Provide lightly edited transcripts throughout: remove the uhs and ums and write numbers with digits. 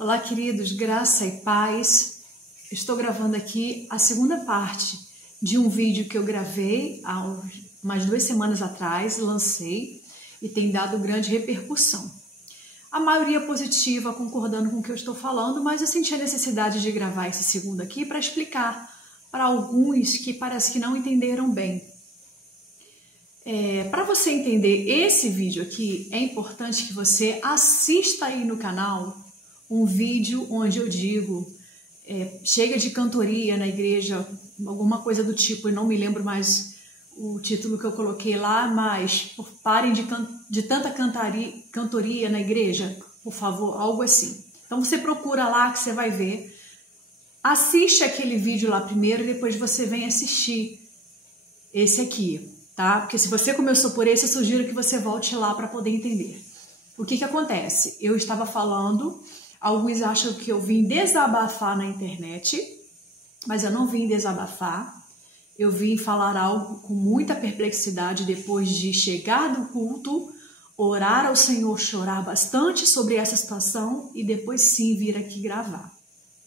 Olá, queridos, graça e paz. Estou gravando aqui a segunda parte de um vídeo que eu gravei há umas 2 semanas atrás, lancei e tem dado grande repercussão. A maioria positiva, concordando com o que eu estou falando, mas eu senti a necessidade de gravar esse segundo aqui para explicar para alguns que parece que não entenderam bem. Para você entender esse vídeo aqui, é importante que você assista aí no canal um vídeo onde eu digo chega de cantoria na igreja, alguma coisa do tipo, eu não me lembro mais o título que eu coloquei lá, mas parem de tanta cantoria na igreja, por favor, algo assim. Então você procura lá que você vai ver, assiste aquele vídeo lá primeiro e depois você vem assistir esse aqui, tá? Porque se você começou por esse, eu sugiro que você volte lá para poder entender. O que acontece? Eu estava falando... Alguns acham que eu vim desabafar na internet, mas eu não vim desabafar. Eu vim falar algo com muita perplexidade depois de chegar do culto, orar ao Senhor, chorar bastante sobre essa situação e depois sim vir aqui gravar,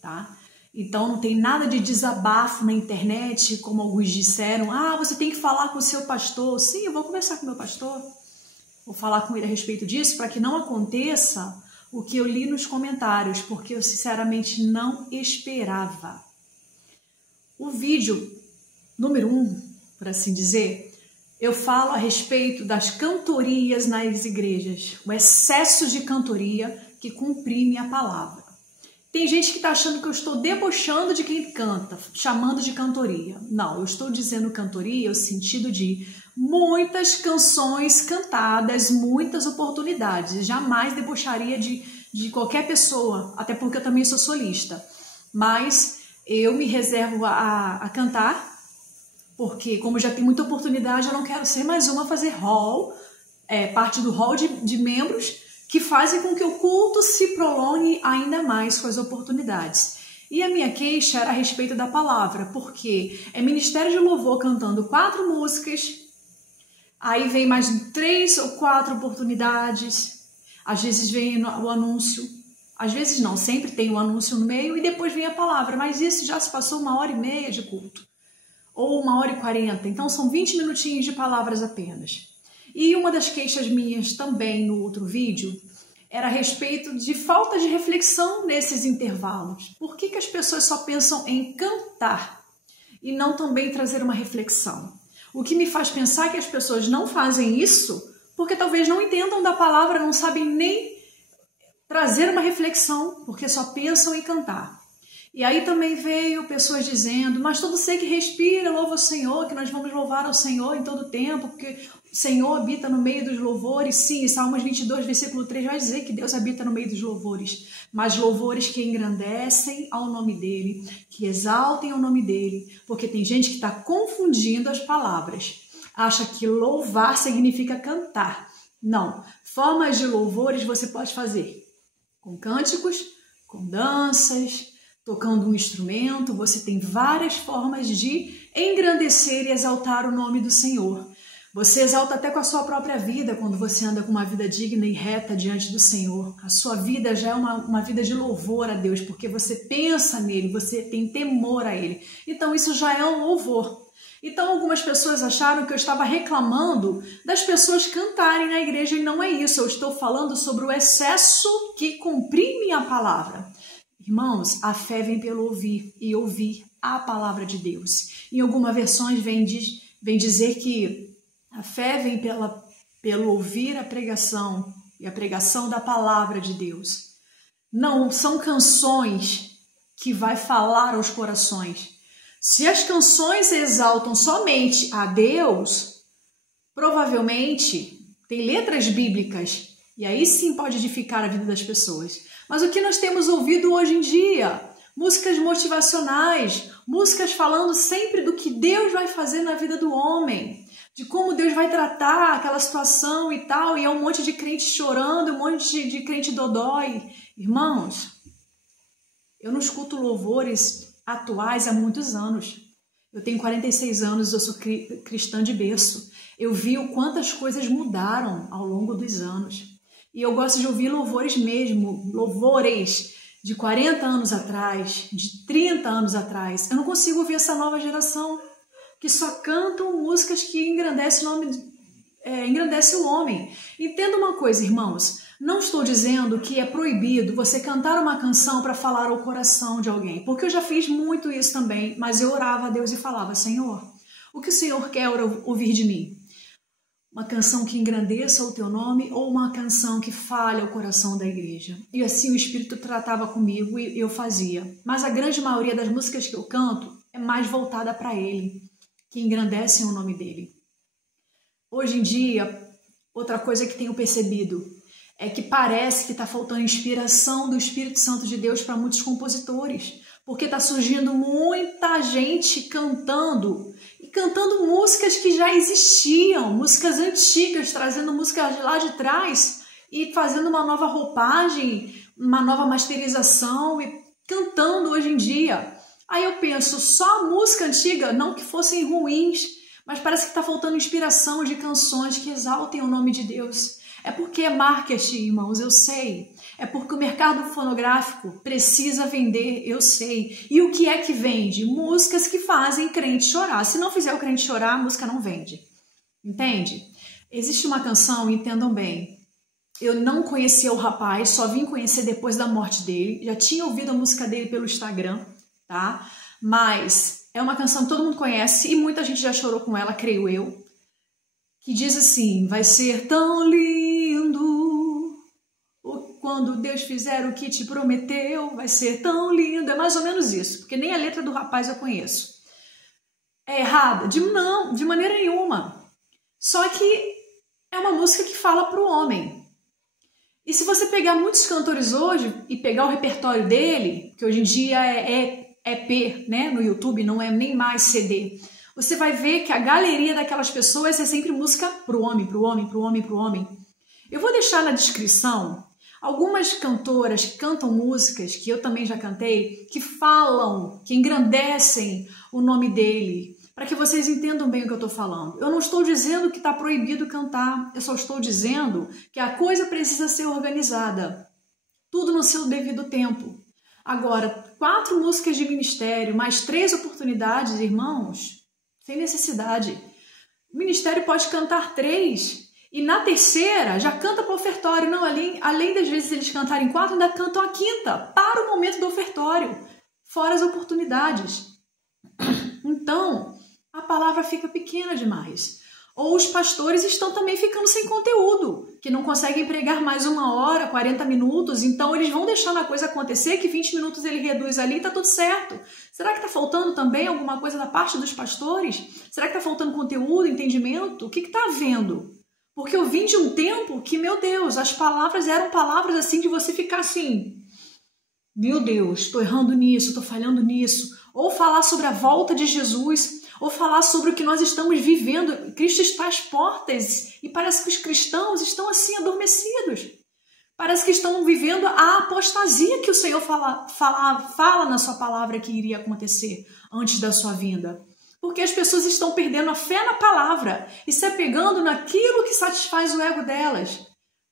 tá? Então não tem nada de desabafo na internet, como alguns disseram. Ah, você tem que falar com o seu pastor. Sim, eu vou conversar com o meu pastor. Vou falar com ele a respeito disso para que não aconteça o que eu li nos comentários, porque eu sinceramente não esperava. O vídeo número 1, por assim dizer, eu falo a respeito das cantorias nas igrejas, o excesso de cantoria que comprime a palavra. Tem gente que está achando que eu estou debochando de quem canta, chamando de cantoria. Não, eu estou dizendo cantoria no sentido de muitas canções cantadas, muitas oportunidades. Jamais debocharia de qualquer pessoa, até porque eu também sou solista. Mas eu me reservo a cantar, porque como já tem muita oportunidade, eu não quero ser mais uma a fazer parte do hall de membros que fazem com que o culto se prolongue ainda mais com as oportunidades. E a minha queixa era a respeito da palavra, porque é ministério de louvor cantando 4 músicas, aí vem mais 3 ou 4 oportunidades, às vezes vem o anúncio, às vezes não, sempre tem o anúncio no meio e depois vem a palavra, mas isso já se passou 1h30 de culto, ou 1h40, então são 20 minutinhos de palavras apenas. E uma das queixas minhas também no outro vídeo era a respeito de falta de reflexão nesses intervalos. Por que as pessoas só pensam em cantar e não também trazer uma reflexão? O que me faz pensar que as pessoas não fazem isso porque talvez não entendam da palavra, não sabem nem trazer uma reflexão, porque só pensam em cantar. E aí também veio pessoas dizendo, mas todo ser que respira louva o Senhor, que nós vamos louvar ao Senhor em todo tempo, porque o Senhor habita no meio dos louvores. Sim, Salmos 22, versículo 3 vai dizer que Deus habita no meio dos louvores, mas louvores que engrandecem ao nome dEle, que exaltem o nome dEle, porque tem gente que está confundindo as palavras, acha que louvar significa cantar. Não, formas de louvores você pode fazer com cânticos, com danças, tocando um instrumento, você tem várias formas de engrandecer e exaltar o nome do Senhor. Você exalta até com a sua própria vida, quando você anda com uma vida digna e reta diante do Senhor. A sua vida já é uma vida de louvor a Deus, porque você pensa nele, você tem temor a ele. Então isso já é um louvor. Então algumas pessoas acharam que eu estava reclamando das pessoas cantarem na igreja, e não é isso. Eu estou falando sobre o excesso que comprime a palavra. Irmãos, a fé vem pelo ouvir e ouvir a palavra de Deus. Em algumas versões vem dizer que a fé vem pelo ouvir a pregação e a pregação da palavra de Deus. Não são canções que vai falar aos corações. Se as canções exaltam somente a Deus, provavelmente tem letras bíblicas e aí sim pode edificar a vida das pessoas. Mas o que nós temos ouvido hoje em dia? Músicas motivacionais, músicas falando sempre do que Deus vai fazer na vida do homem, de como Deus vai tratar aquela situação e tal, e é um monte de crente chorando, um monte de crente dodói. Irmãos, eu não escuto louvores atuais há muitos anos. Eu tenho 46 anos, eu sou cristã de berço. Eu vi o quantas coisas mudaram ao longo dos anos. E eu gosto de ouvir louvores mesmo, louvores de 40 anos atrás, de 30 anos atrás. Eu não consigo ouvir essa nova geração que só cantam músicas que engrandecem o homem. Entenda uma coisa, irmãos, não estou dizendo que é proibido você cantar uma canção para falar ao coração de alguém, porque eu já fiz muito isso também, mas eu orava a Deus e falava: Senhor, o que o Senhor quer ouvir de mim? Uma canção que engrandeça o teu nome ou uma canção que fale ao coração da igreja? E assim o Espírito tratava comigo e eu fazia. Mas a grande maioria das músicas que eu canto é mais voltada para Ele, que engrandecem o nome dEle. Hoje em dia, outra coisa que tenho percebido é que parece que está faltando inspiração do Espírito Santo de Deus para muitos compositores, porque está surgindo muita gente cantando músicas que já existiam, músicas antigas, trazendo músicas lá de trás e fazendo uma nova roupagem, uma nova masterização e cantando hoje em dia. Aí eu penso, só música antiga, não que fossem ruins, mas parece que está faltando inspiração de canções que exaltem o nome de Deus. É porque é marketing, irmãos, eu sei. É porque o mercado fonográfico precisa vender, eu sei. E o que é que vende? Músicas que fazem crente chorar. Se não fizer o crente chorar, a música não vende. Entende? Existe uma canção, entendam bem. Eu não conhecia o rapaz, só vim conhecer depois da morte dele. Já tinha ouvido a música dele pelo Instagram, tá? Mas é uma canção que todo mundo conhece e muita gente já chorou com ela, creio eu. Que diz assim: vai ser tão lindo quando Deus fizer o que te prometeu, vai ser tão lindo. É mais ou menos isso, porque nem a letra do rapaz eu conheço. É errada? Não, de maneira nenhuma. Só que é uma música que fala para o homem. E se você pegar muitos cantores hoje e pegar o repertório dele, que hoje em dia é EP, né, no YouTube, não é nem mais CD, você vai ver que a galeria daquelas pessoas é sempre música pro homem, pro homem, pro homem, pro homem. Eu vou deixar na descrição algumas cantoras que cantam músicas, que eu também já cantei, que falam, que engrandecem o nome dele, para que vocês entendam bem o que eu estou falando. Eu não estou dizendo que está proibido cantar, eu só estou dizendo que a coisa precisa ser organizada. Tudo no seu devido tempo. Agora, 4 músicas de ministério, mais 3 oportunidades, irmãos, sem necessidade. O ministério pode cantar 3 e na terceira já canta para o ofertório. Não, além das vezes eles cantarem 4, ainda cantam a 5ª para o momento do ofertório, fora as oportunidades. Então, a palavra fica pequena demais. Ou os pastores estão também ficando sem conteúdo, que não conseguem pregar mais 1 hora, 40 minutos, então eles vão deixando a coisa acontecer, que 20 minutos ele reduz ali e está tudo certo. Será que está faltando também alguma coisa da parte dos pastores? Será que está faltando conteúdo, entendimento? O que está havendo? Porque eu vim de um tempo que, meu Deus, as palavras eram palavras assim de você ficar assim, meu Deus, estou errando nisso, estou falhando nisso. Ou falar sobre a volta de Jesus, ou falar sobre o que nós estamos vivendo. Cristo está às portas e parece que os cristãos estão assim adormecidos. Parece que estão vivendo a apostasia que o Senhor fala na sua palavra que iria acontecer antes da sua vinda. Porque as pessoas estão perdendo a fé na palavra e se apegando naquilo que satisfaz o ego delas.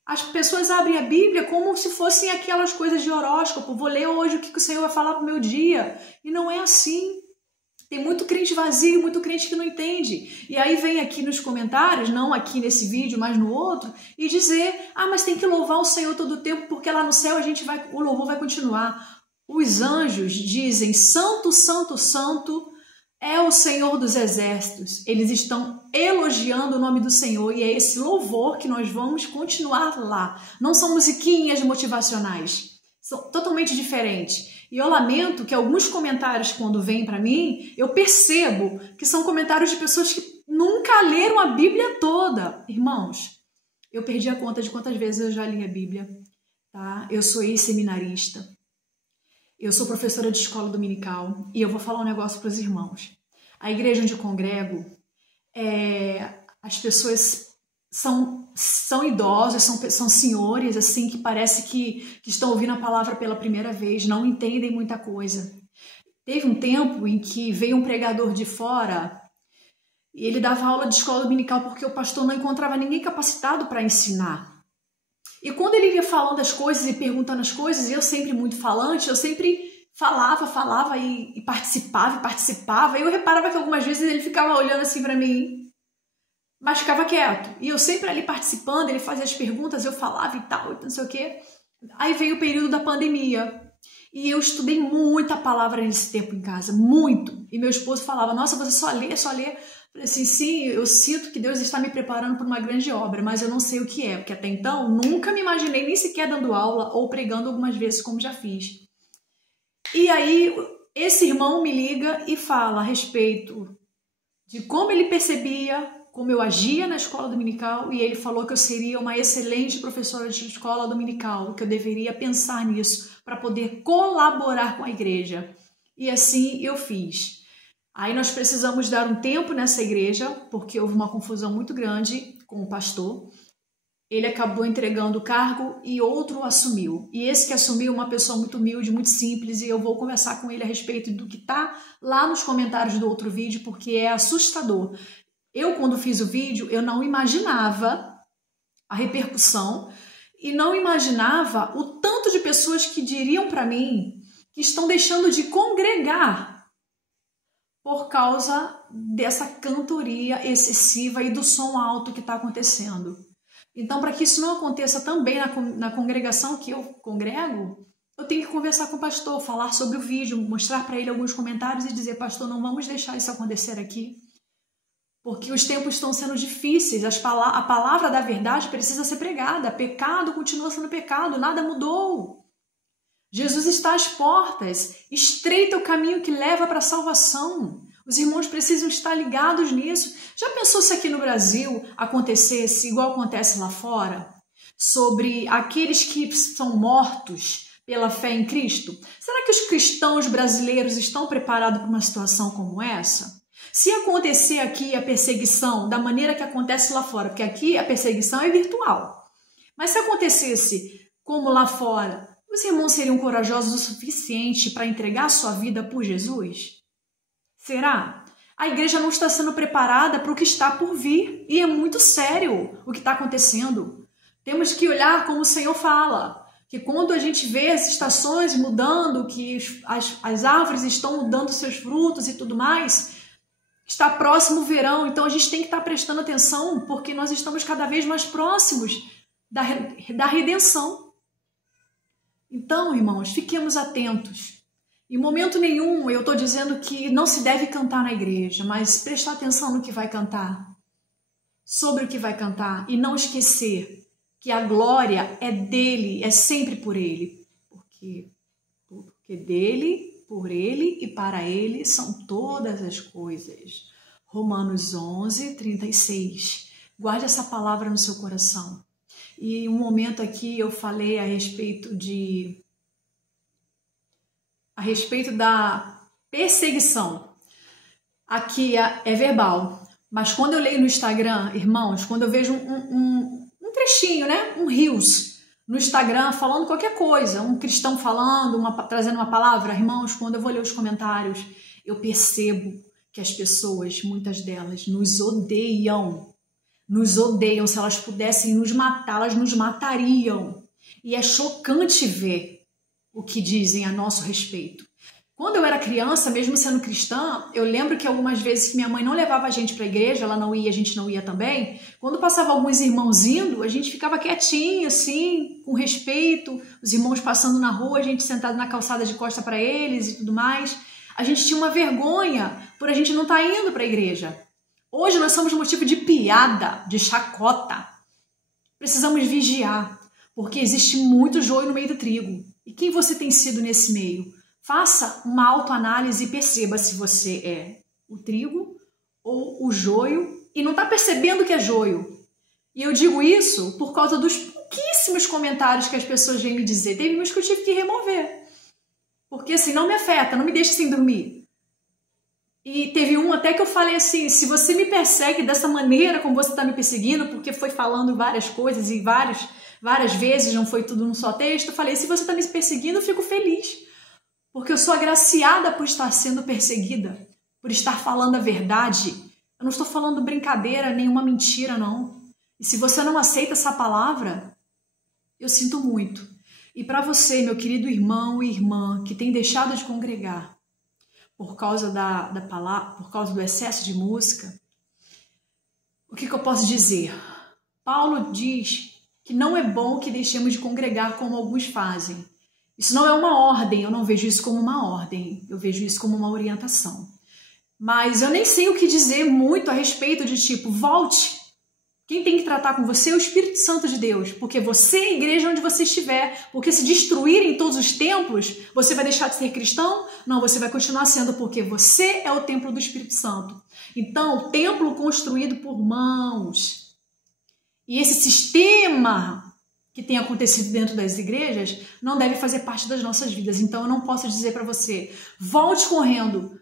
As pessoas abrem a Bíblia como se fossem aquelas coisas de horóscopo. Vou ler hoje o que o Senhor vai falar para o meu dia. E não é assim. Tem muito crente vazio, muito crente que não entende. E aí vem aqui nos comentários, não aqui nesse vídeo, mas no outro, e dizer, mas tem que louvar o Senhor todo o tempo, porque lá no céu o louvor vai continuar. Os anjos dizem, santo, santo, santo é o Senhor dos exércitos. Eles estão elogiando o nome do Senhor e é esse louvor que nós vamos continuar lá. Não são musiquinhas motivacionais, são totalmente diferentes. E eu lamento que alguns comentários, quando vêm para mim, eu percebo que são comentários de pessoas que nunca leram a Bíblia toda. Irmãos, eu perdi a conta de quantas vezes eu já li a Bíblia. Tá? Eu sou ex-seminarista. Eu sou professora de escola dominical e eu vou falar um negócio para os irmãos. A igreja onde eu congrego, as pessoas são idosos, são senhores, assim, que parece que estão ouvindo a palavra pela primeira vez, não entendem muita coisa. Teve um tempo em que veio um pregador de fora e ele dava aula de escola dominical porque o pastor não encontrava ninguém capacitado para ensinar. E quando ele ia falando as coisas e perguntando as coisas, eu sempre muito falante, eu sempre falava e participava. E eu reparava que algumas vezes ele ficava olhando assim para mim, mas ficava quieto. E eu sempre ali participando, ele fazia as perguntas, eu falava e tal, não sei o quê. Aí veio o período da pandemia. E eu estudei muita palavra nesse tempo em casa, muito. E meu esposo falava, nossa, você só lê, só lê. Eu falei assim, sim, eu sinto que Deus está me preparando para uma grande obra, mas eu não sei o que é, porque até então nunca me imaginei nem sequer dando aula ou pregando algumas vezes, como já fiz. E aí esse irmão me liga e fala a respeito de como ele percebia, como eu agia na escola dominical, e ele falou que eu seria uma excelente professora de escola dominical, que eu deveria pensar nisso para poder colaborar com a igreja. E assim eu fiz. Aí nós precisamos dar um tempo nessa igreja, porque houve uma confusão muito grande com o pastor. Ele acabou entregando o cargo e outro assumiu. E esse que assumiu, uma pessoa muito humilde, muito simples, e eu vou conversar com ele a respeito do que está lá nos comentários do outro vídeo, porque é assustador. Eu, quando fiz o vídeo, eu não imaginava a repercussão e não imaginava o tanto de pessoas que diriam para mim que estão deixando de congregar por causa dessa cantoria excessiva e do som alto que está acontecendo. Então, para que isso não aconteça também na congregação que eu congrego, eu tenho que conversar com o pastor, falar sobre o vídeo, mostrar para ele alguns comentários e dizer, pastor, não vamos deixar isso acontecer aqui, porque os tempos estão sendo difíceis, a palavra da verdade precisa ser pregada, pecado continua sendo pecado, nada mudou. Jesus está às portas, estreita o caminho que leva para a salvação. Os irmãos precisam estar ligados nisso. Já pensou se aqui no Brasil acontecesse igual acontece lá fora? Sobre aqueles que são mortos pela fé em Cristo? Será que os cristãos brasileiros estão preparados para uma situação como essa? Se acontecer aqui a perseguição da maneira que acontece lá fora, porque aqui a perseguição é virtual, mas se acontecesse como lá fora, os irmãos seriam corajosos o suficiente para entregar a sua vida por Jesus? Será? A igreja não está sendo preparada para o que está por vir. E é muito sério o que está acontecendo. Temos que olhar como o Senhor fala. Que quando a gente vê as estações mudando, que as árvores estão mudando seus frutos e tudo mais, está próximo o verão. Então a gente tem que estar prestando atenção, porque nós estamos cada vez mais próximos da redenção. Então, irmãos, fiquemos atentos. Em momento nenhum eu estou dizendo que não se deve cantar na igreja, mas prestar atenção no que vai cantar, sobre o que vai cantar, e não esquecer que a glória é dele, é sempre por ele, porque dele, por ele e para ele são todas as coisas. Romanos 11, 36. Guarde essa palavra no seu coração. E um momento aqui eu falei a respeito da perseguição. Aqui é verbal, mas quando eu leio no Instagram, irmãos, quando eu vejo um trechinho, né, um reels no Instagram falando qualquer coisa, um cristão falando, trazendo uma palavra, irmãos, quando eu vou ler os comentários, eu percebo que as pessoas, muitas delas, nos odeiam. Se elas pudessem nos matar, elas nos matariam. E é chocante ver o que dizem a nosso respeito. Quando eu era criança, mesmo sendo cristã, eu lembro que algumas vezes que minha mãe não levava a gente para a igreja, ela não ia, a gente não ia também. Quando passava alguns irmãos indo, a gente ficava quietinho, assim, com respeito. Os irmãos passando na rua, a gente sentado na calçada de costa para eles e tudo mais. A gente tinha uma vergonha por a gente não estar indo para a igreja. Hoje nós somos motivo de piada, de chacota. Precisamos vigiar, porque existe muito joio no meio do trigo. E quem você tem sido nesse meio? Faça uma autoanálise e perceba se você é o trigo ou o joio e não está percebendo que é joio. E eu digo isso por causa dos pouquíssimos comentários que as pessoas vêm me dizer. Teve uns que eu tive que remover, porque assim, não me afeta, não me deixa sem dormir. E teve um até que eu falei assim, se você me persegue dessa maneira como você está me perseguindo, porque foi falando várias coisas e várias vezes, não foi tudo num só texto, eu falei, se você está me perseguindo, eu fico feliz, porque eu sou agraciada por estar sendo perseguida, por estar falando a verdade. Eu não estou falando brincadeira, nenhuma mentira, não. E se você não aceita essa palavra, eu sinto muito. E para você, meu querido irmão e irmã, que tem deixado de congregar por causa da palavra, por causa do excesso de música, o que eu posso dizer? Paulo diz que não é bom que deixemos de congregar como alguns fazem. Isso não é uma ordem, eu não vejo isso como uma ordem, eu vejo isso como uma orientação. Mas eu nem sei o que dizer muito a respeito de tipo, volte. Quem tem que tratar com você é o Espírito Santo de Deus, porque você é a igreja onde você estiver, porque se destruírem todos os templos, você vai deixar de ser cristão? Não, você vai continuar sendo, porque você é o templo do Espírito Santo. Então, templo construído por mãos. E esse sistema que tem acontecido dentro das igrejas não deve fazer parte das nossas vidas. Então, eu não posso dizer para você, volte correndo,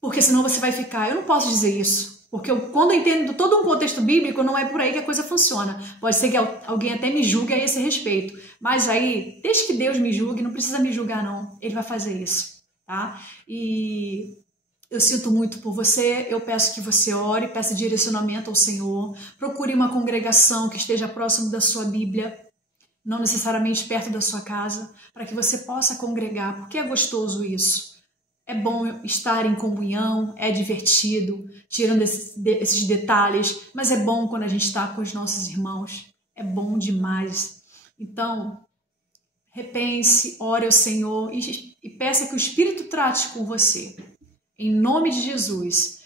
porque senão você vai ficar. Eu não posso dizer isso. Porque quando eu entendo todo um contexto bíblico, não é por aí que a coisa funciona. Pode ser que alguém até me julgue a esse respeito. Mas aí, deixe que Deus me julgue, não precisa me julgar não. Ele vai fazer isso, tá? E eu sinto muito por você, eu peço que você ore, peça direcionamento ao Senhor. Procure uma congregação que esteja próximo da sua Bíblia, não necessariamente perto da sua casa, para que você possa congregar, porque é gostoso isso. É bom estar em comunhão, é divertido, tirando esses detalhes, mas é bom quando a gente está com os nossos irmãos, é bom demais. Então, repense, ore ao Senhor e peça que o Espírito trate com você, em nome de Jesus.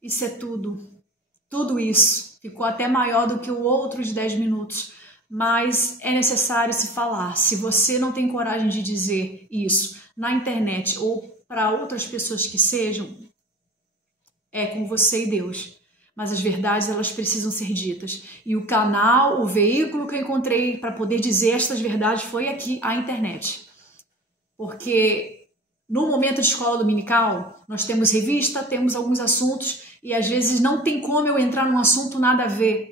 Isso é tudo isso. Ficou até maior do que os outros 10 minutos. Mas é necessário se falar. Se você não tem coragem de dizer isso na internet ou para outras pessoas que sejam, é com você e Deus. Mas as verdades, elas precisam ser ditas. E o canal, o veículo que eu encontrei para poder dizer estas verdades foi aqui, a internet. Porque no momento de escola dominical, nós temos revista, temos alguns assuntos e às vezes não tem como eu entrar num assunto nada a ver.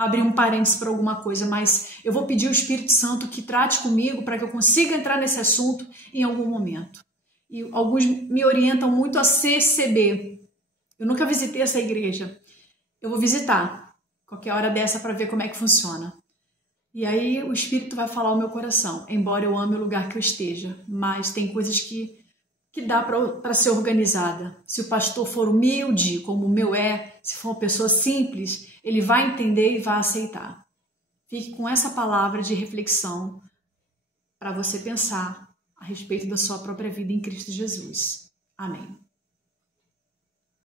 Abrir um parênteses para alguma coisa, mas eu vou pedir ao Espírito Santo que trate comigo para que eu consiga entrar nesse assunto em algum momento. E alguns me orientam muito a CCB. Eu nunca visitei essa igreja. Eu vou visitar qualquer hora dessa para ver como é que funciona. E aí o Espírito vai falar ao meu coração, embora eu ame o lugar que eu esteja, mas tem coisas que dá para ser organizada. Se o pastor for humilde, como o meu se for uma pessoa simples, ele vai entender e vai aceitar. Fique com essa palavra de reflexão para você pensar a respeito da sua própria vida em Cristo Jesus. Amém.